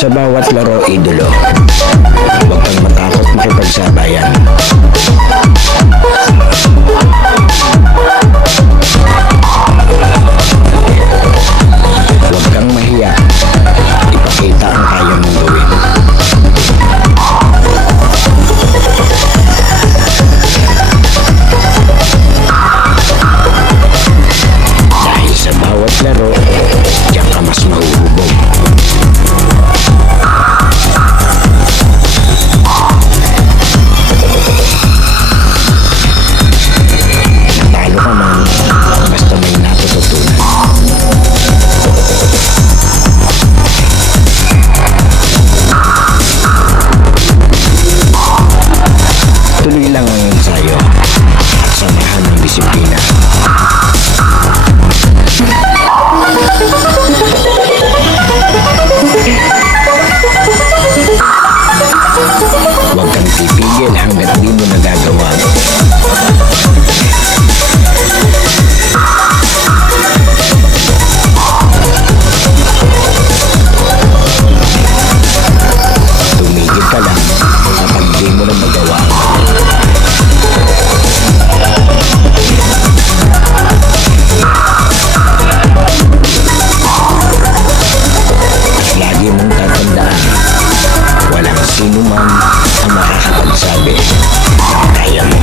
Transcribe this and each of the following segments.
Sa bawat laro, idolo, huwag kang matakot makipagsabayan. Huwag kang mahiya, ipakita ang kaya mong gawin. Dahil sa bawat laro, diyan ka mas mahuhubog. Natalo ka man, basta may natututunan. Tuloy lang ang ensayo at samahan ng disiplina. Huwag kang titigil hanggat di mo nagagawa. Tumigil ka lang kapag di mo na magawa. At lagi mong tatandaan, walang sino man ang makakapagsabi na kaya mo.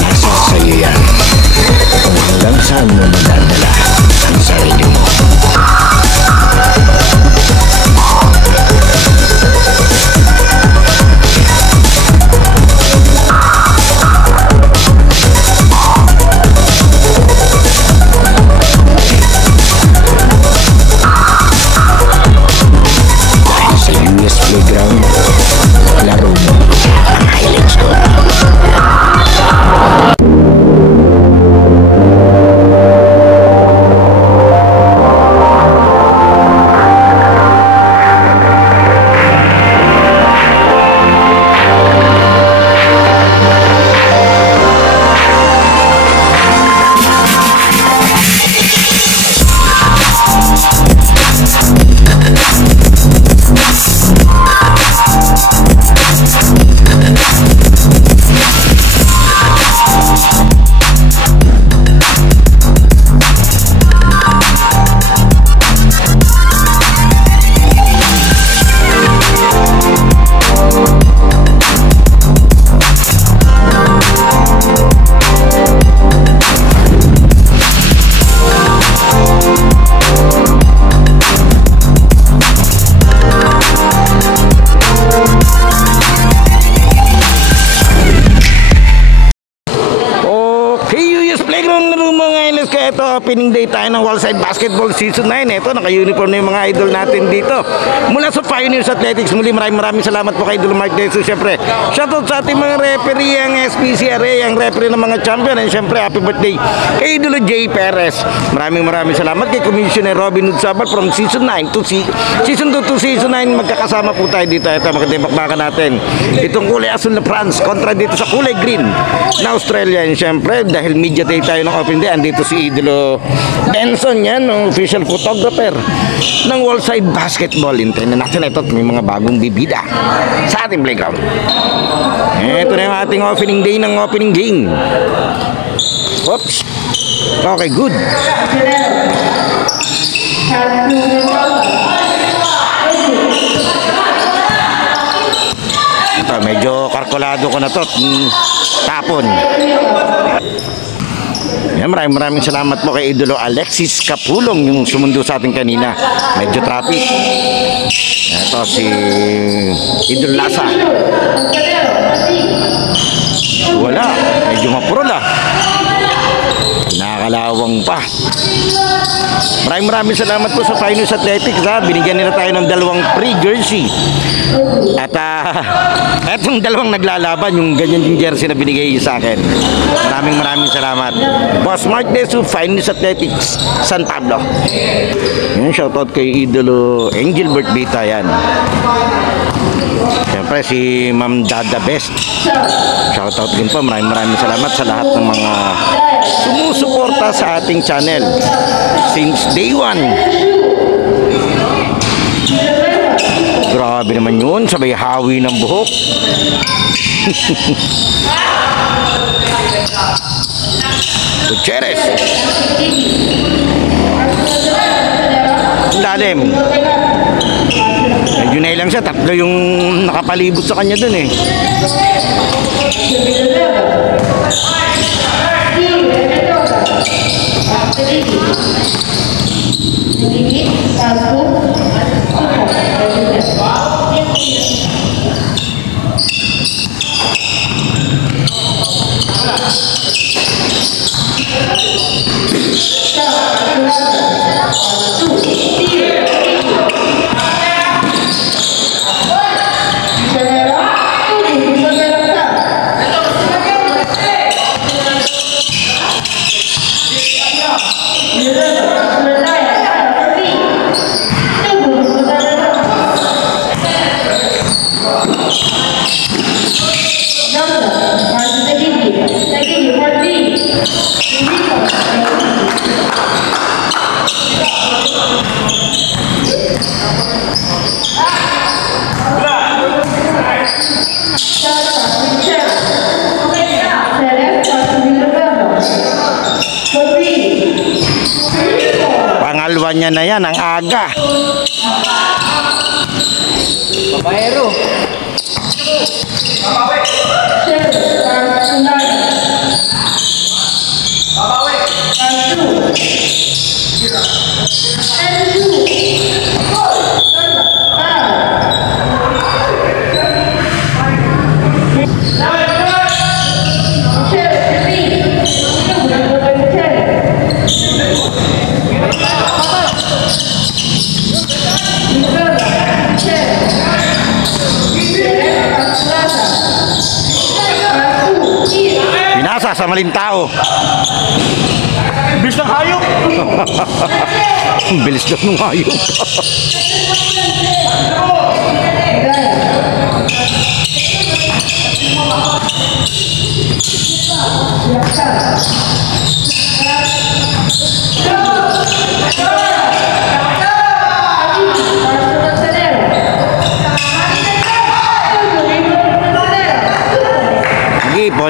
Nasa sa'yo yan kung hanggang saan mo madadala ang sarili mo. Dahil sa US Playground, laro mo ang highlights ko. Ito, opening day tayo ng Wallside Basketball Season 9. Ito, naka-uniform na yung mga idol natin dito. Mula sa Pioneers Athletics, muli maraming salamat po kay Idol Mark Deso. Siyempre, shoutout sa ating mga referee, ang SPCRA, ang referee ng mga champion. And siyempre, happy birthday kay Idol J. Perez. Maraming salamat kay Commissioner Robin Hood Sabal from Season 9 to Season 2 to Season 9. Magkakasama po tayo dito. Ito, magkatibakbakan natin itong kulay asul na France kontra dito sa kulay green na Australia. And siyempre, dahil media day tayo ng opening day, andito si Idolo Benson, yan, official photographer ng Wallside Basketball. Hintayin na natin ito at may mga bagong bibida sa ating playground. Ito na yung ating opening day ng opening game. Oops. Okay, good. Ito, medyo kalkulado ko na to. Tapon. Yan, maraming salamat po kay Idolo Alexis Capulong, yung sumundo sa atin kanina. Medyo traffic. Ito si Idol Lasa. Wala, medyo mapuro la. Nakakalawang pa. Maraming salamat po sa Pioneers Athletics, ha. Binigyan nila tayo ng 2 free jersey. At etong 2 naglalaban, yung ganyan yung jersey na binigay sa akin. Maraming salamat. Boss Mark Desu, Pioneers Athletics, San Pablo. Yan, shoutout kay Idolo Angel Bert Bita, yan. Siyempre si Ma'am Dada Best. Shoutout din po. Maraming salamat sa lahat ng mga sumusuporta sa ating channel since day one. Grabe naman yun, sabay hawi ng buhok. Gutierrez. Lalim. Medyo na lang siya, tatlo yung nakapalibot sa kanya dun eh. Pangalawa niya na yan, ang aga. Babaero. Pinasa sa maling tao. Bilis ng hayop. Bilis daw ng hayop.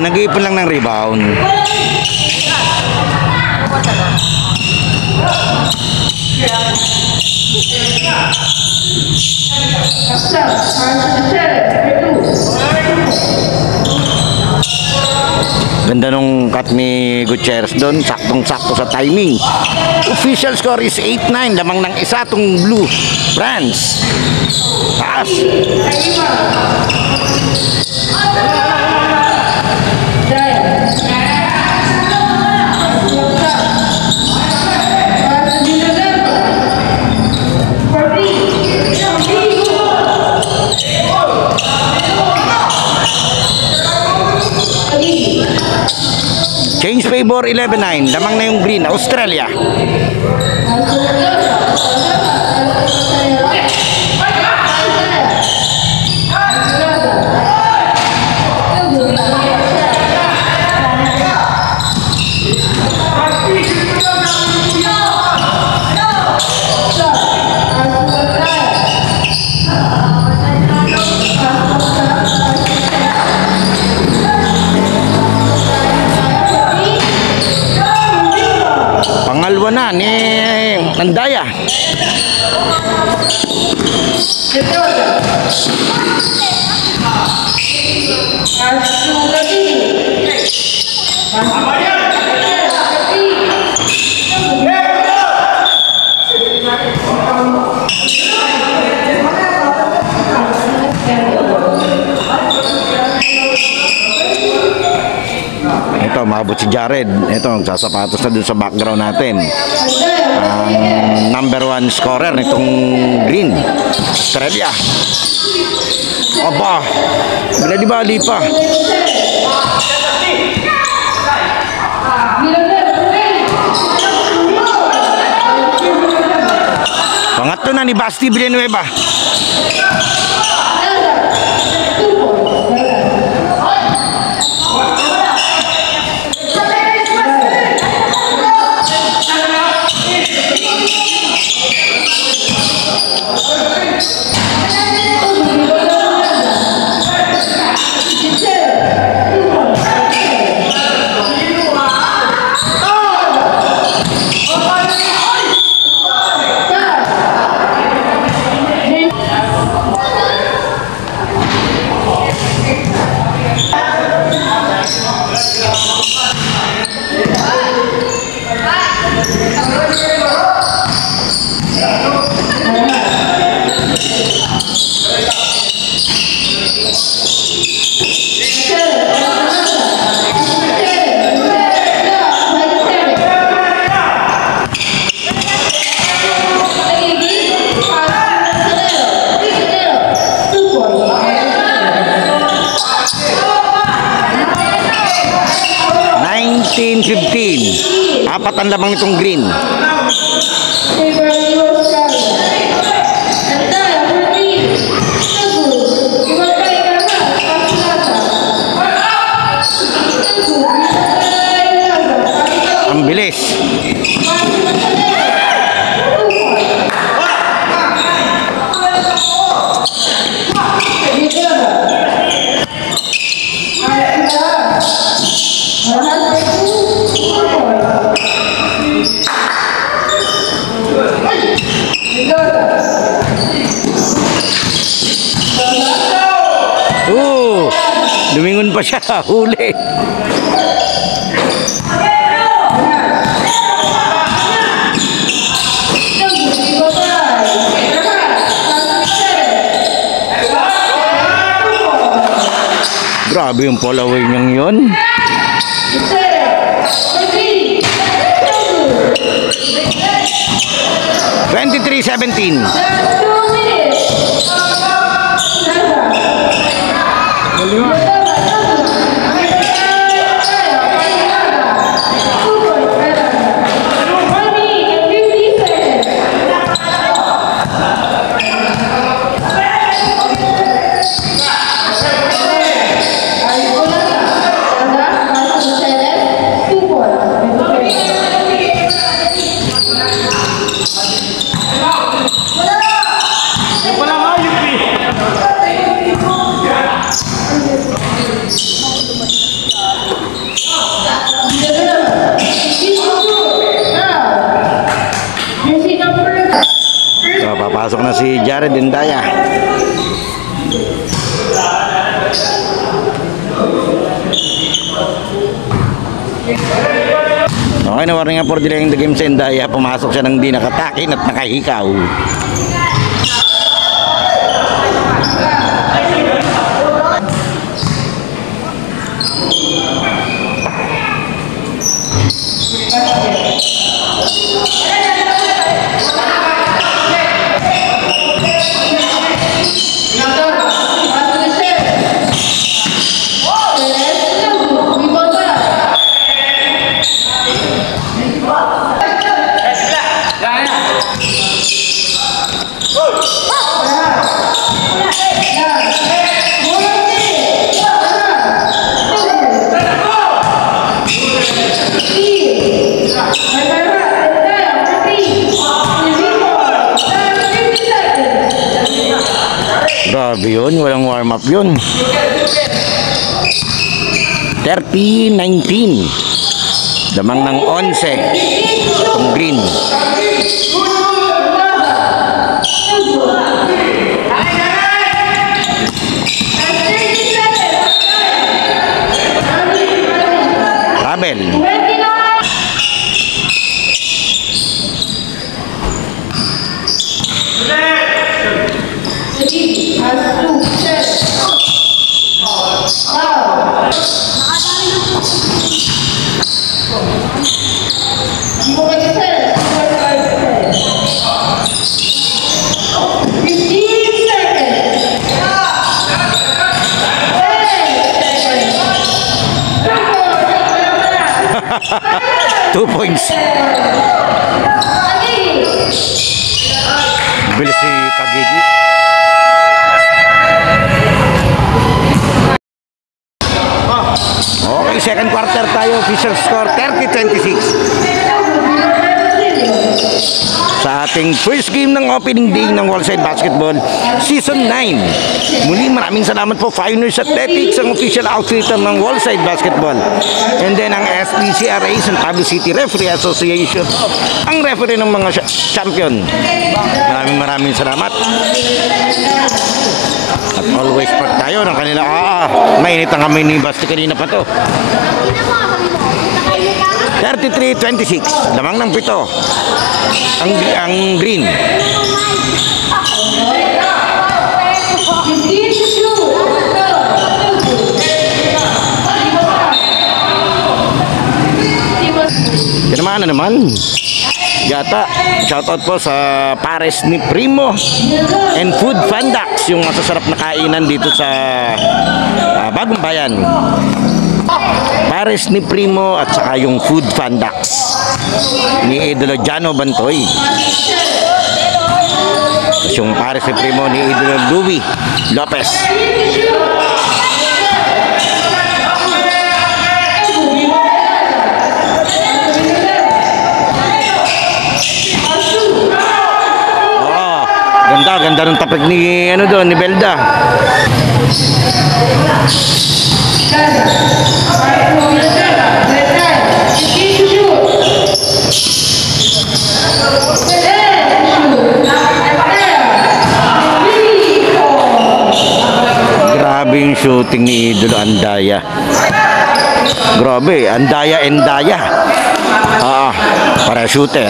Nag-iipon lang ng rebound. Ganda nung cut ni Gutierrez doon, saktong-sakto sa timing. Official score is 8-9, lamang ng isa tong Blue Brands. Pass. Change favor 11-9. Lamang na yung green. Australia. Pangalawa na ni Nandaya. Ito, maabot si Jared. Ito, sasapatos na dun sa background natin. Ang number 1 scorer nitong green, Australia. Aba, binalibali pa. Pangatlo na ni Basti Villanueva. 16-15. Apat ang lamang nitong green. Ang bilis. Lumingon pa siya, huli. Grabe yung follow-away niyang yun. (23-17). So, papasok na si Jared Indaya. Okay na, warning nga for delaying the game sa Indaya. Pumasok siya ng di nakatakin at nakahikaw. Grabe yun, walang warm up yun. 30-19. Damang ng 11 itong green. Rabel. Two points. Bilis si Pagigi. Okay, second quarter tayo. Official score 30-26. Sa ating first game ng opening day ng Wallside Basketball Season 9. Muli maraming salamat po Pioneers Athletics, ang official outfitter ng Wallside Basketball. And then ang SPCRA, San Pablo City Referee Association, ang referee ng mga champion. Maraming salamat. At always part tayo ng kanila. Mainit ang kami ni Basti kanina pa to. 33-26. Lamang ng 7. Ang green. Tinamaan na naman. Yata, shoutout po sa pares ni Primo and Food Fandax, yung masasarap na kainan dito sa Bagong Bayan. pares ni Primo at saka yung Food Fandax ni Idolo Jano Bantoy. Tapos yung pares ni Primo ni Idolo Louie Lopez. Ganda ng tapik ni ni Belda. Grabe yung shooting ni Idolo Andaya. Grabe, Andaya Endaya. Para shooter.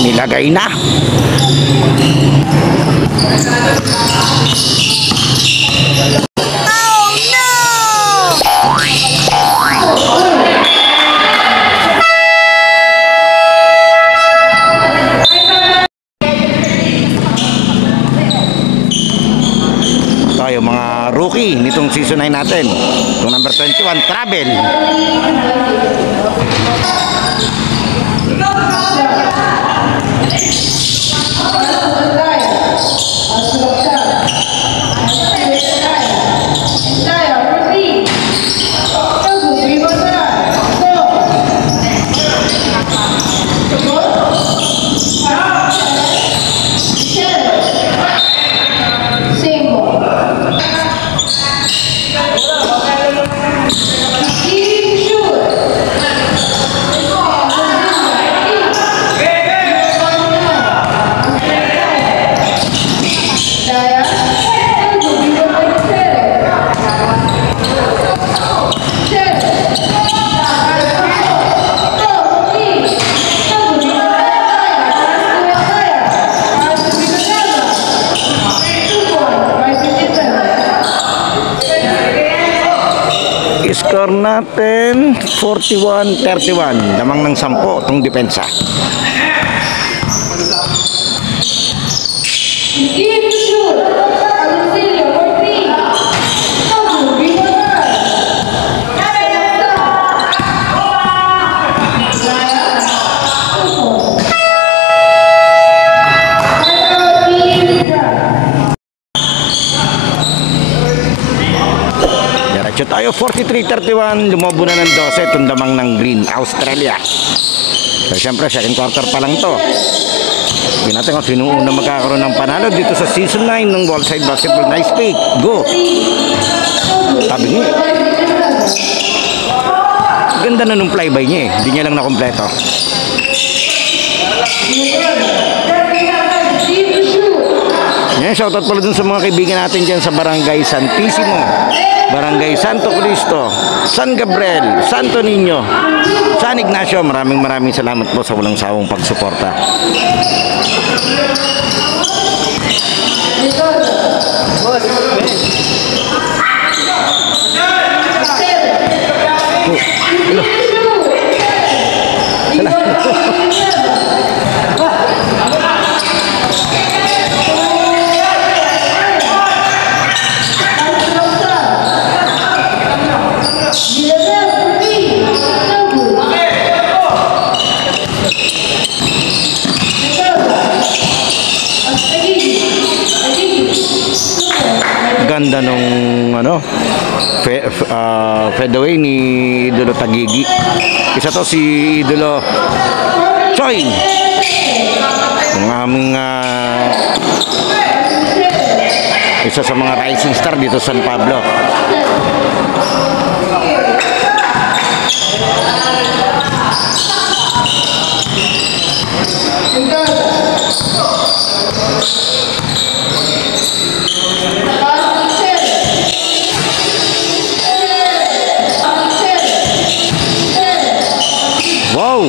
Nilagay na. Oh no! Tayo mga rookie nitong season 9 natin. Itong number 21, Travel. Score natin 41-31, lamang ng 10 itong depensa. Tayo 43-31, lumobo na ng 12 itong damang ng Green Australia. So syempre second quarter pa lang to. Hindi natin kung sino una magkakaroon ng panalo dito sa season 9 ng Wallside Basketball. Nice pick, go. Sabi niya, ganda na nung flyby niya eh, hindi niya lang nakompleto. Yan, shoutout pala dun sa mga kaibigan natin dyan sa Barangay Santissimo, Barangay Santo Cristo, San Gabriel, Santo Niño, San Ignacio. Maraming salamat po sa walang sawang pagsuporta. nung featherweight ni Idolo Tagigi. Isa to si Idolo Choi, ang aming isa sa mga rising star dito sa San Pablo. Wow!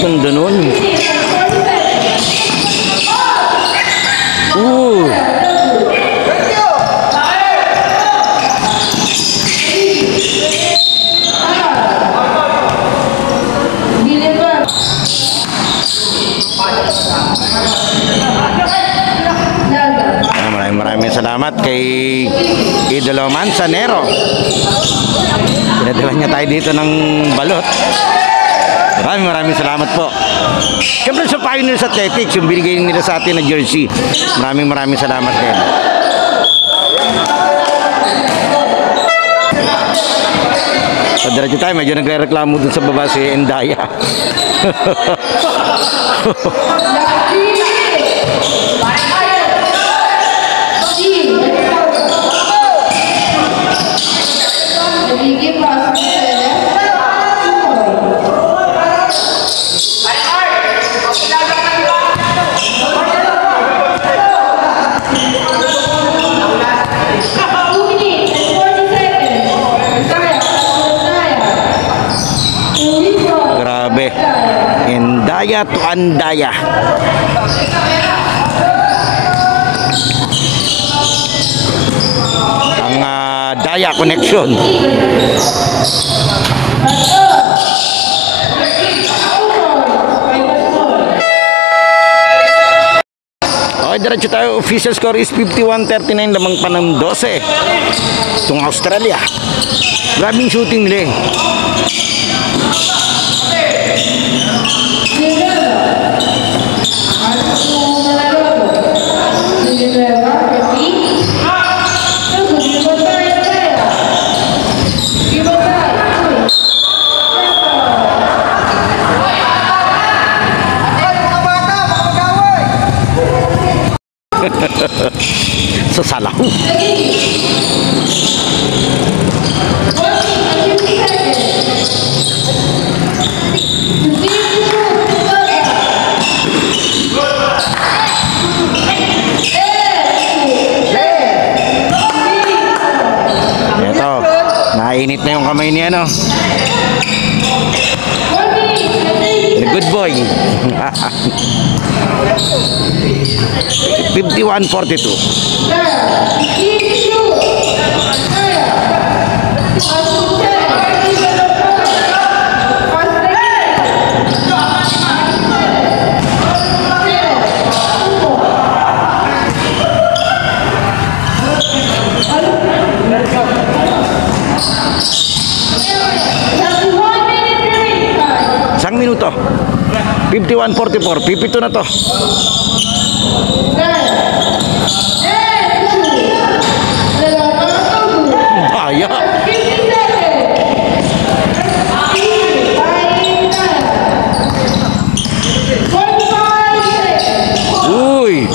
Ganda nun. Maraming salamat kay Idolo Manzanero. Pinadala niya tayo dito ng balot. Maraming salamat po. Siyempre sa Pioneers Athletics, yung binigay nila sa atin na jersey. Maraming salamat din. Padiretso tayo, medyo nagre-reklamo dun sa baba si Endaya. Grabe. Endaya to Andaya. Ang Daya Connection. Okay, diretso tayo. Official score is 51-39, lamang pa ng 12 itong Australia. Grabing shooting nila eh. Sa salahu. Ito, nainit na yung kamay niya, no? The good boy. 51-42. Isang minuto. 51-44. Pipito na to. Bahaya. Uy.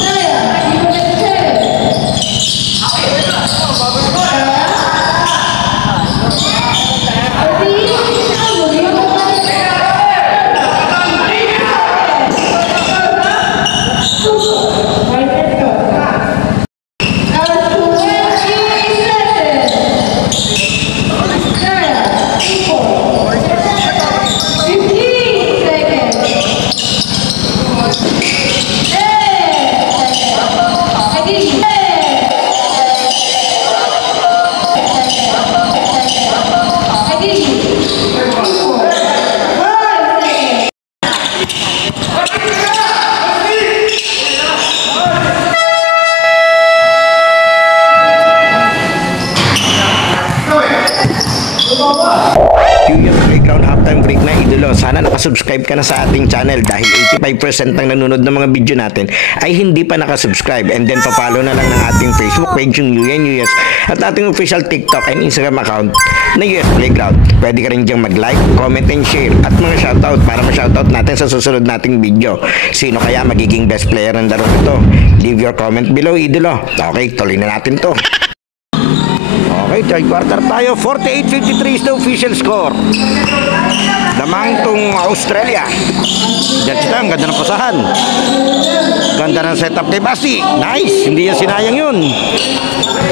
tayong break na idolo. Sana nakasubscribe ka na sa ating channel dahil 85% ng nanonood ng mga video natin ay hindi pa nakasubscribe. And then papalo na lang ng ating Facebook page yung UNUS at ating official TikTok and Instagram account na US Playground. Pwede ka rin diyang mag-like, comment and share at mga shoutout para ma-shoutout natin sa susunod nating video. Sino kaya magiging best player ng laro ito? Leave your comment below idolo. Okay, tuloy na natin to. Okay, third quarter tayo. 48-53 is the official score. Damang tong Australia. Diyan sila, ang ganda ng pasahan. Ganda ng setup kay Basti. Nice, hindi yan sinayang yun.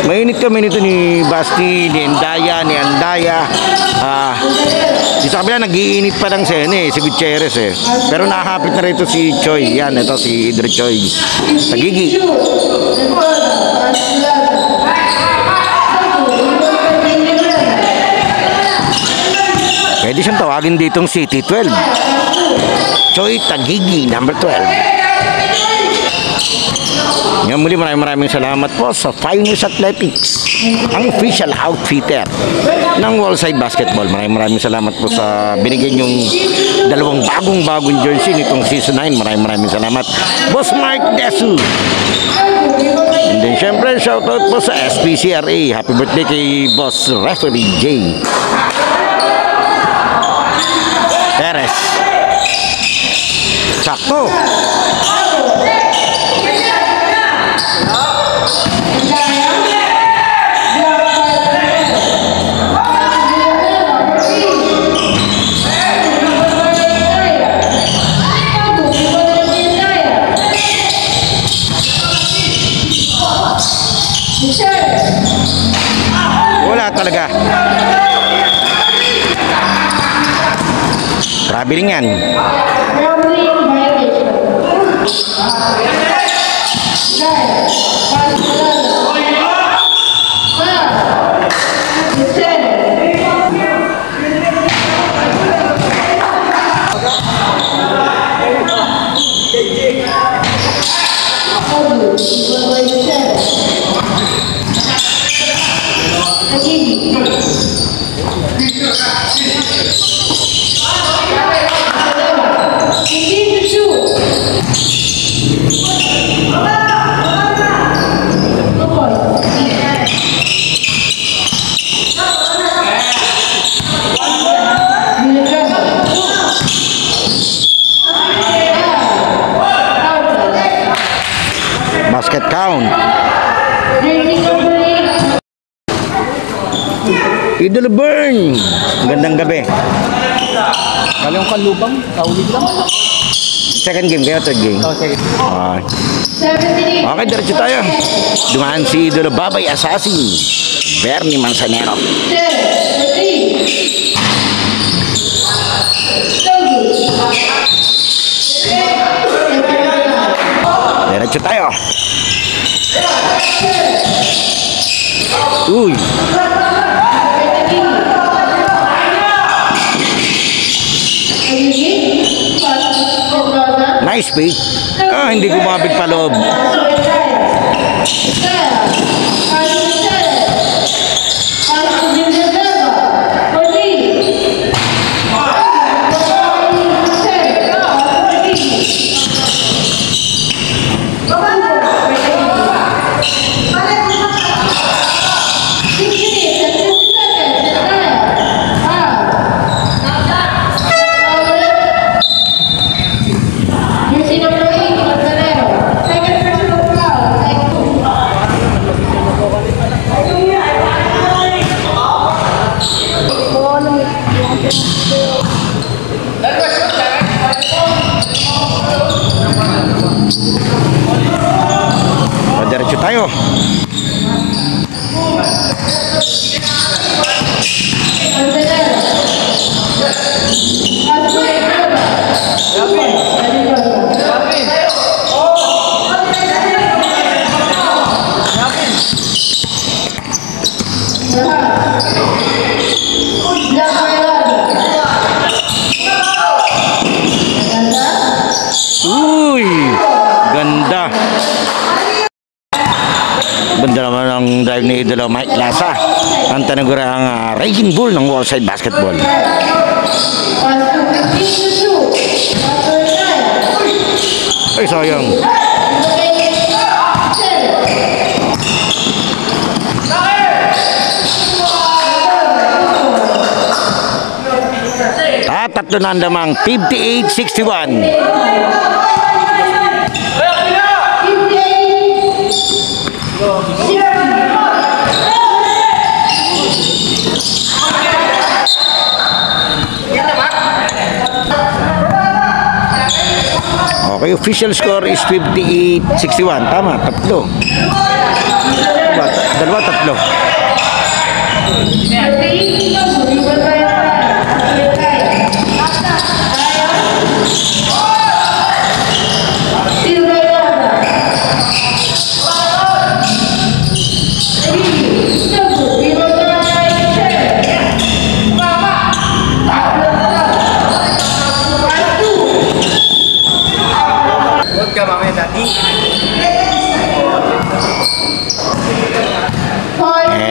Mainit kami nito ni Basti, ni Andaya. Di sa kabila, nag-iinit pa lang si Gutierrez eh. Pero nakahapit na rito si Choi. Yan, ito si Idre Choi. Tagigi. Pwede siyang tawagin ditong City 12. Choi Tagigi, number 12. Ngayon muli maraming salamat po sa Finest Athletics, ang official outfitter ng Wallside Basketball. Maraming salamat po sa binigay niyong dalawang bagong jersey nitong season 9. Maraming salamat, Boss Mark Desu. And then syempre shoutout po sa SPCRA. Happy birthday kay Boss Referee J Perez. Sakto. Wala talaga. Traveling yan. Basket count. Idol Burn. Gandang gabi. Galing kalubang, tawid lang. Second game kayo, third game. Oh, sige. Okay, diretso tayo. Dumaan si Idol Babay Assassin, Bernie Manzanero. Diretso tayo. Uy. Nice pick. Hindi kumabig pa loob. Diretso tayo. Uy, ganda. Banda naman ang drive ni Idolo Mike Lasa. Ang tanagura ang Raging Bull ng Wallside Basketball. Ay, sayang. Tatlo na ang lamang, 58-61. Okay, official score is 58-61. Tama, tatlo. Dalawa, tatlo.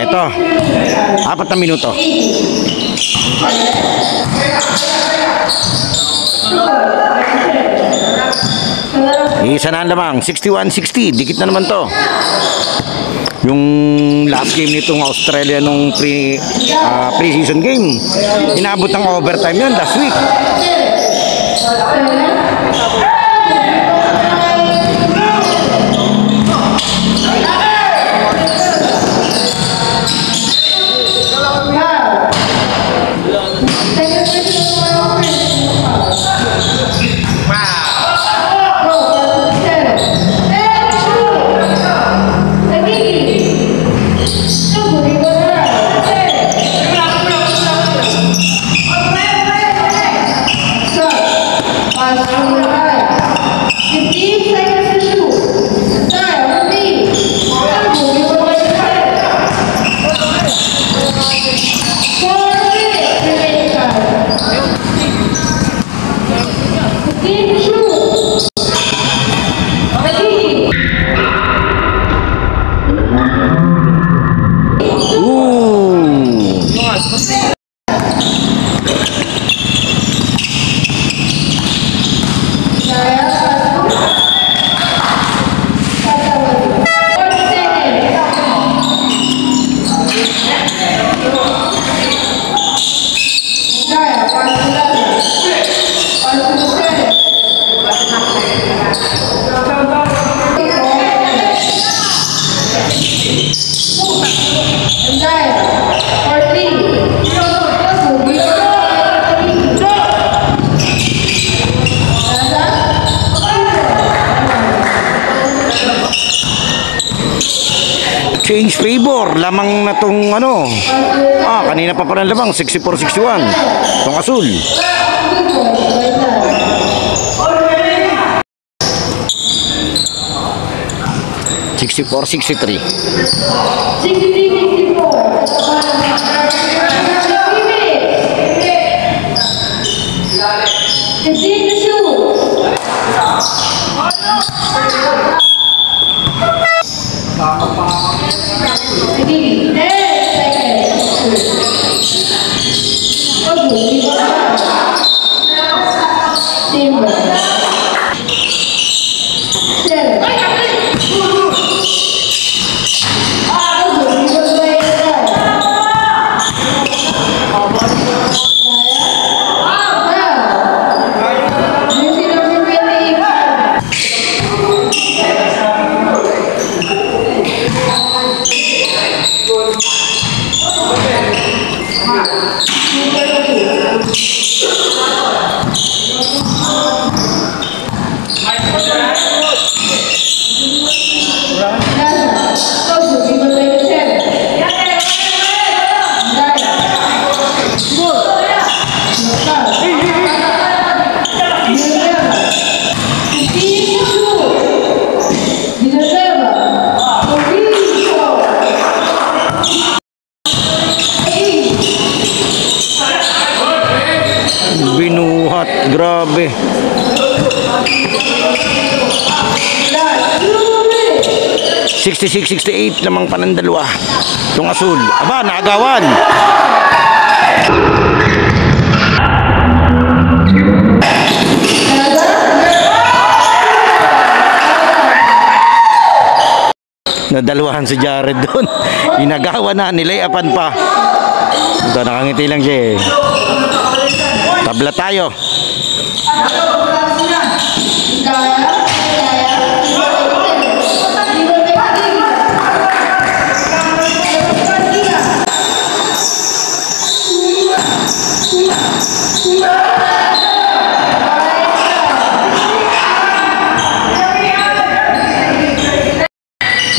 Eto, 4 na minuto. Isa na ang lamang, 61-60. Dikit na naman to. Yung last game nitong Australia nung pre-season game, inabot ng overtime yun last week. Change favor, lamang na tong ano. Kanina pa pala lamang, 64-61. Tong asul. (64-63). Binuhat, grabe. 66-68 lamang panandalwa. Itong asul. Aba, naagawan. Nadalawahan si Jared doon. Inagawa na, nilayapan pa. Ito, nakangiti lang siya eh. Tabla tayo.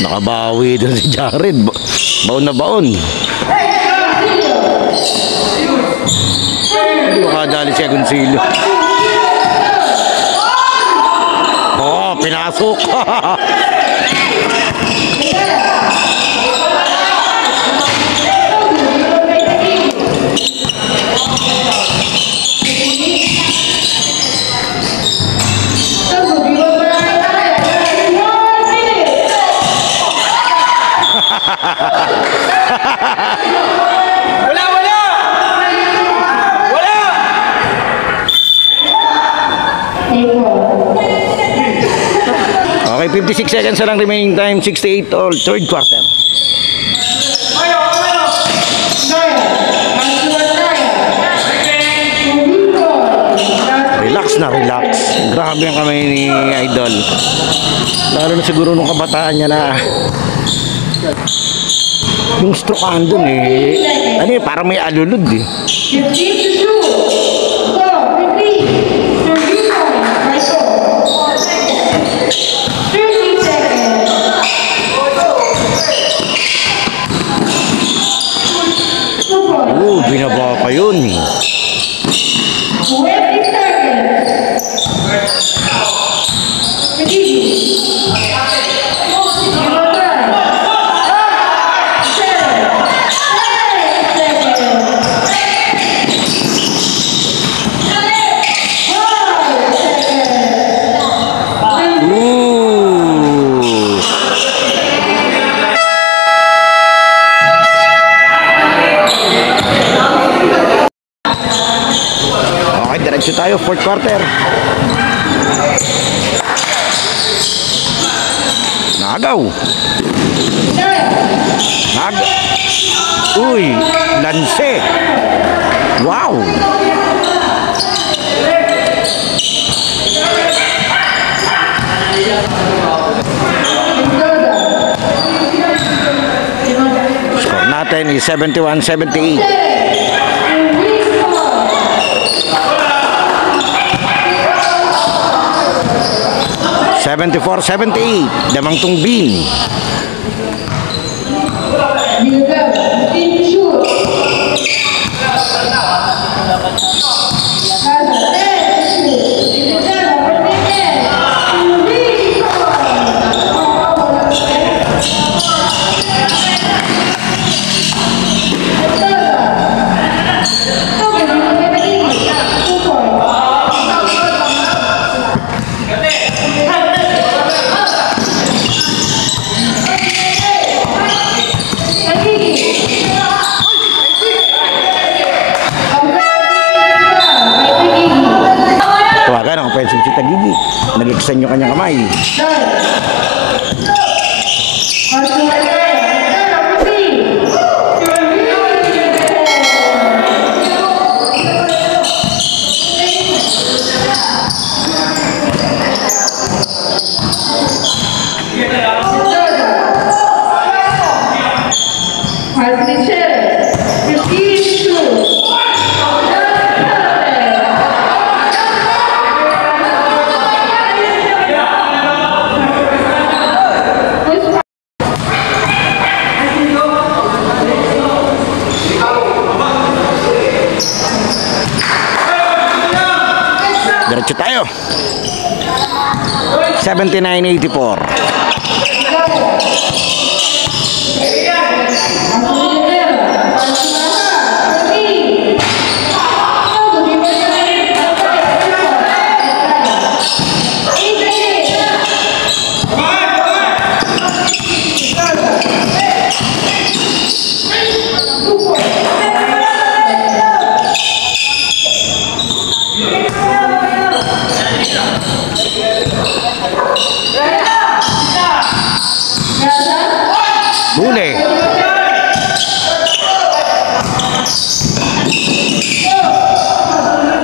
Nakabawi doon si Jared. Baon na baon. Hindi makadali si Agoncillo. Oh, pinasok. Wala! Wala! Wala! Okay, 56 seconds na lang remaining time. 68 all, third quarter. Relax na, relax. Grabe ang kamay ni Idol. Lalo na siguro nung kabataan niya na yung strokean dun eh. Ano eh, parang may alulod eh. 15 to 2. Go, repeat. 30 seconds. Binaba pa yun. 20 seconds. Repeat. Diretso tayo, fourth quarter. Nagaw. Uy, lanse. Wow. Score natin is 71-78. 74-78, Damang Tungbin. Tawagan ang offensive si Tagigi. Nag-extend yung kanyang kamay. Diretso tayo. 79-84. Gaza. Huli.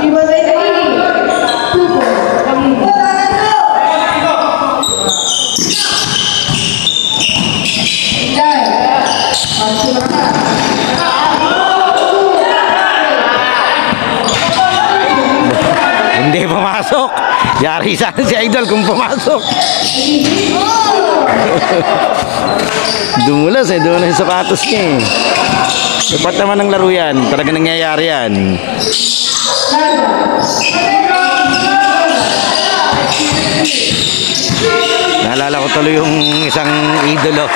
Ibabay na ini. Tubo. Hindi pumasok. Yari sana si Idol kung pumasok. Dumulas dumulas yung sapatos niya eh. Dapat naman ng laro yan. Talaga nangyayari yan. Naalala ko tuloy yung isang idolo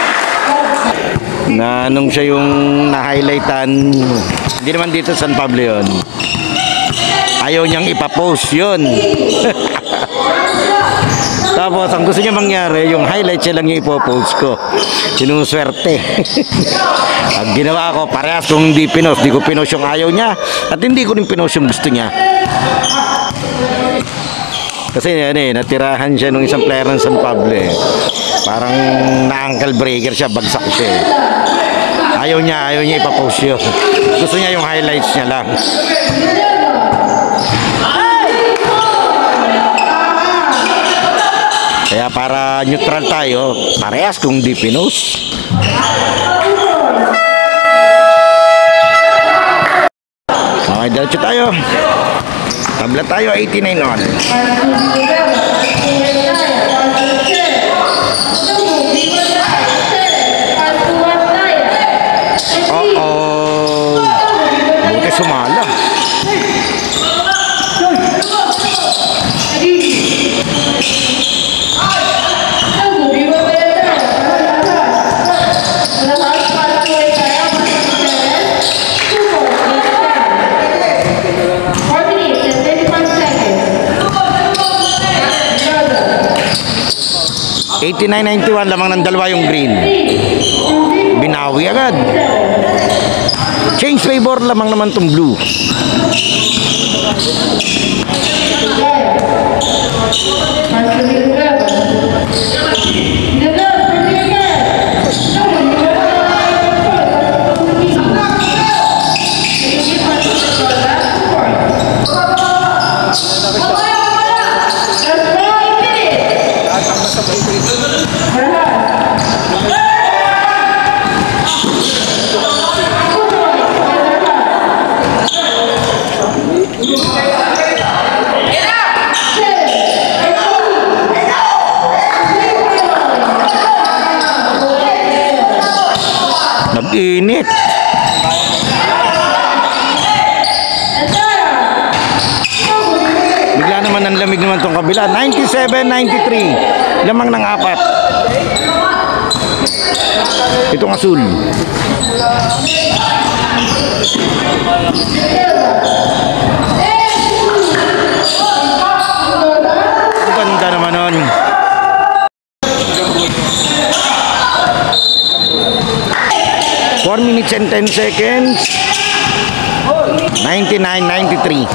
na nung siya yung na-highlightan, hindi naman dito sa San Pablo yun, ayaw niyang ipapost yun. Tapos ang gusto niya mangyari, yung highlight siya lang yung ipopost ko. Sinuswerte. Ang ginawa ko, parehas kung hindi pinost. Di ko pinost yung ayaw niya at hindi ko rin pinost yung gusto niya. Kasi yan natirahan siya nung isang player ng San Pablo eh. Parang na-ankle breaker siya, bagsak siya eh. Ayaw niya ipapost yun. Gusto niya yung highlights niya lang. Kaya para neutral tayo, parehas kung di pinost. Okay, diretso tayo. Tabla tayo, 89 on. Buti sumala. $89.91 lamang ng dalawa yung green. Binawi agad. Change favor lamang naman tong blue. Nag-init. Bigla naman ang lamig naman tong kabila. 97-93. Lamang ng 4. Itong asul. Ganda naman nun. Minutes and 10 seconds. 99-93.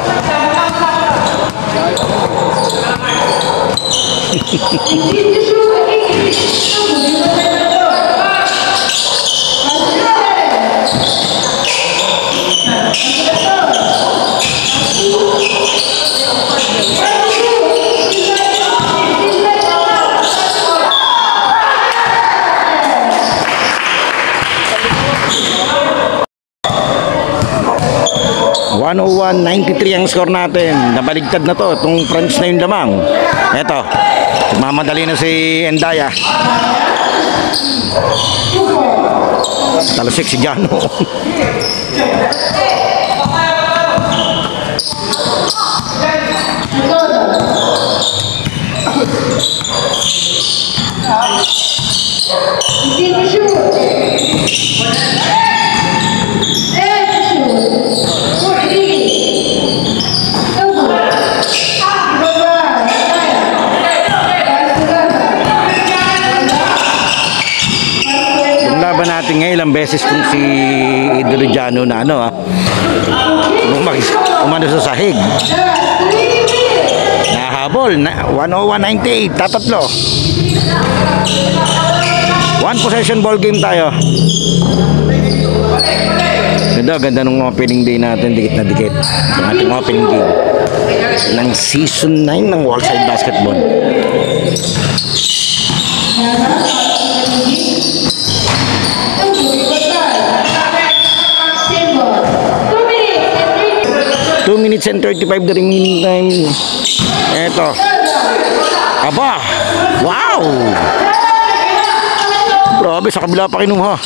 $101.93 ang score natin. Nabaligtad na to. Itong French na yung lamang. Eto. Mamadali na si Endaya. Talasik si Jano. Natin ngayon ilang beses kung si Idoliano na umano sa sahig. Nahabol na 101.98, tatatlo. One possession ball game tayo. Ganda ng opening day natin, dikit na dikit. Ang ating opening game ng season 9 ng Wallside Basketball. Symbol. 2 minutes and 35 the remaining time. Eto. Aba! Wow! Grabe, sa kabila pa kinuha.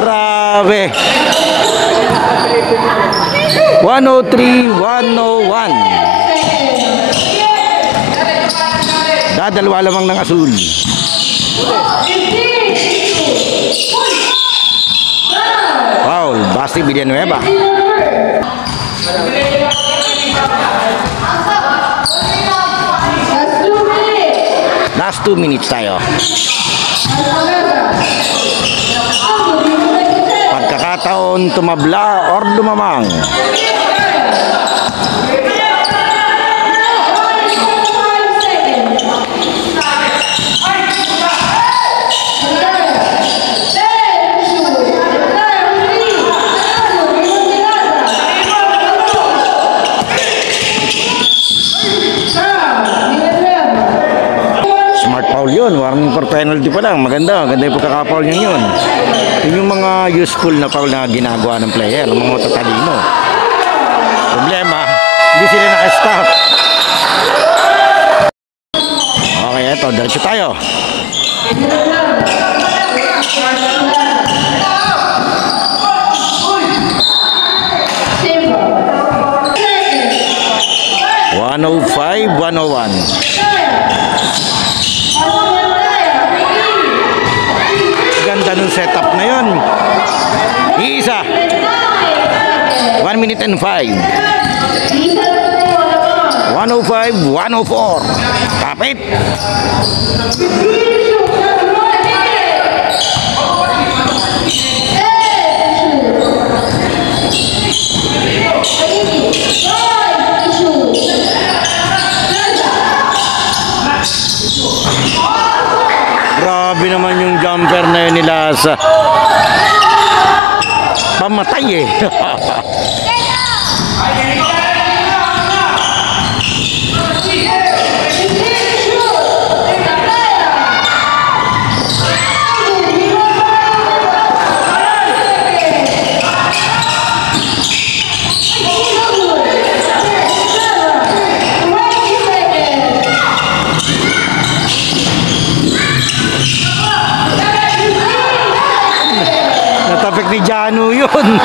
Grabe. 103-101. Dadalawa lamang ng asul. Foul, Basti Villanueva. Last 2 minutes tayo. Pagkakataon tumabla or lumamang. Yun, warning for penalty pa lang. Maganda yung pagkakapaul nyo yun. Yun yung mga useful na foul na ginagawa ng player, ng mga tatalino. Problema, hindi sila naka-stop. Okay, eto, diretso tayo. Symbol. 105-101. Ganda nung setup na yun. Iisa. 1 minute and 5. 105-104. Kapit. Grabe naman yung jumper na yun nila sa pamatay eh. Natapik ni Janu yun.